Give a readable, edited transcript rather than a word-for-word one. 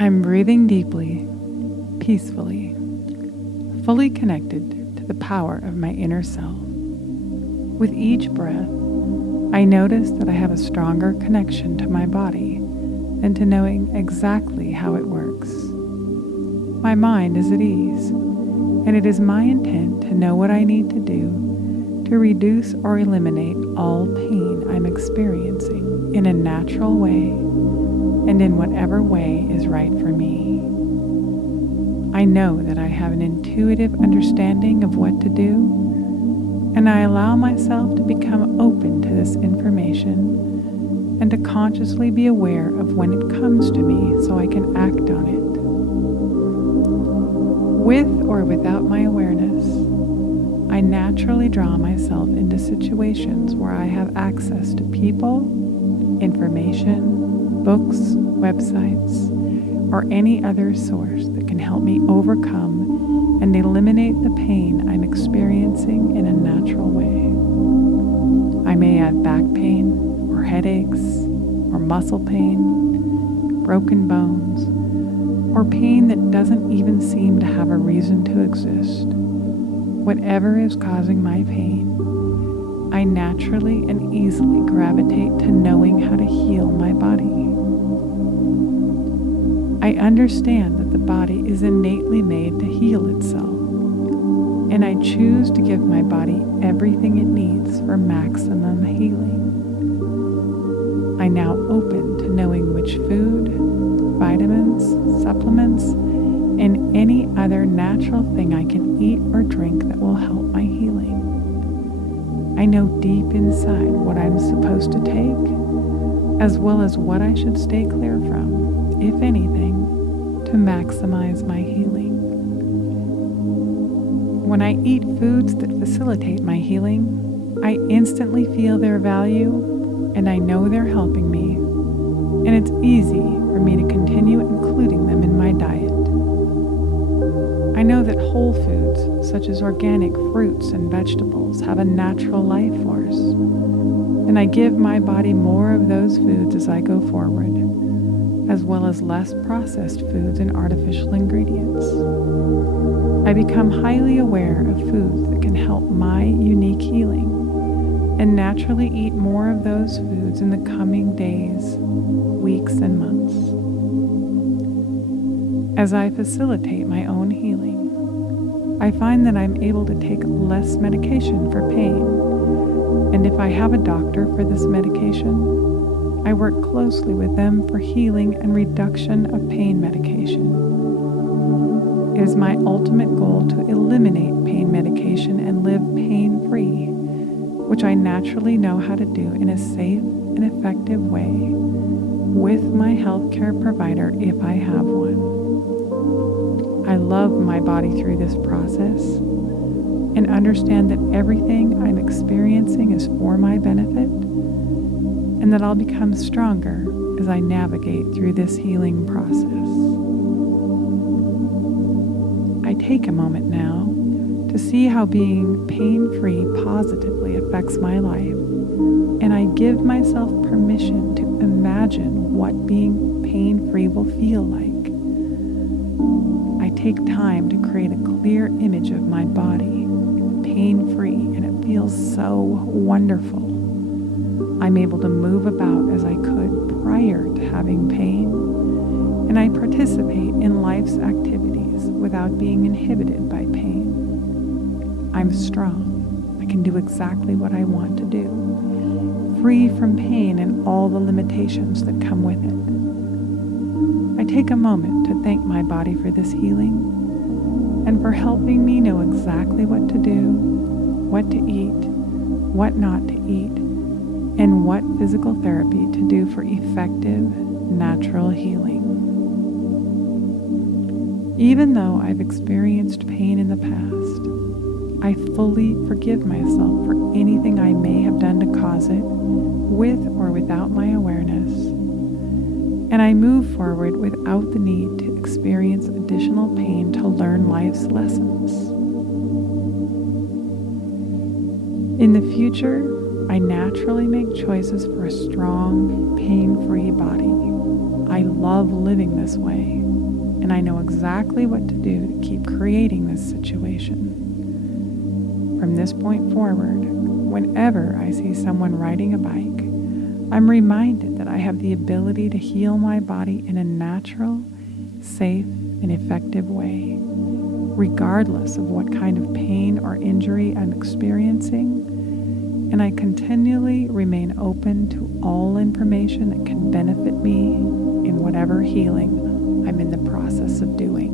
I'm breathing deeply, peacefully, fully connected to the power of my inner self. With each breath, I notice that I have a stronger connection to my body and to knowing exactly how it works. My mind is at ease, and it is my intent to know what I need to do to reduce or eliminate all pain I'm experiencing in a natural way and in whatever way is right for me. I know that I have an intuitive understanding of what to do, and I allow myself to become open to this information and to consciously be aware of when it comes to me so I can act on it. With or without my awareness, I naturally draw myself into situations where I have access to people, information, books, websites, or any other source that can help me overcome and eliminate the pain I'm experiencing in a natural way. I may have back pain, or headaches, or muscle pain, broken bones, or pain that doesn't even seem to have a reason to exist. Whatever is causing my pain, I naturally and easily gravitate to knowing how to heal my body. I understand that the body is innately made to heal itself, and I choose to give my body everything it needs for maximum healing. I now open to knowing which food, vitamins, supplements, and any other natural thing I can eat or drink that will help my healing. I know deep inside what I'm supposed to take, as well as what I should stay clear from, if anything, to maximize my healing. When I eat foods that facilitate my healing, I instantly feel their value and I know they're helping me, and it's easy for me to continue including them in my diet. I know that whole foods, such as organic fruits and vegetables, have a natural life force, and I give my body more of those foods as I go forward, as well as less processed foods and artificial ingredients. I become highly aware of foods that can help my unique healing, and naturally eat more of those foods in the coming days, weeks, and months. As I facilitate my own healing, I find that I'm able to take less medication for pain, and if I have a doctor for this medication, I work closely with them for healing and reduction of pain medication. It is my ultimate goal to eliminate pain medication and live pain-free, which I naturally know how to do in a safe and effective way with my healthcare provider if I have one. I love my body through this process and understand that everything I'm experiencing is for my benefit, and that I'll become stronger as I navigate through this healing process. I take a moment now to see how being pain-free positively affects my life, and I give myself permission to imagine what being pain-free will feel like. I take time to create a clear image of my body, pain-free, and it feels so wonderful. I'm able to move about as I could prior to having pain, and I participate in life's activities without being inhibited by pain. I'm strong. I can do exactly what I want to do, free from pain and all the limitations that come with it. I take a moment to thank my body for this healing and for helping me know exactly what to do, what to eat, what not to eat, and what physical therapy to do for effective, natural healing. Even though I've experienced pain in the past, I fully forgive myself for anything I may have done to cause it, with or without my awareness, and I move forward without the need to experience additional pain to learn life's lessons. In the future, I naturally make choices for a strong, pain-free body. I love living this way, and I know exactly what to do to keep creating this situation. From this point forward, whenever I see someone riding a bike, I'm reminded that I have the ability to heal my body in a natural, safe, and effective way, regardless of what kind of pain or injury I'm experiencing, and I continually remain open to all information that can benefit me in whatever healing I'm in the process of doing.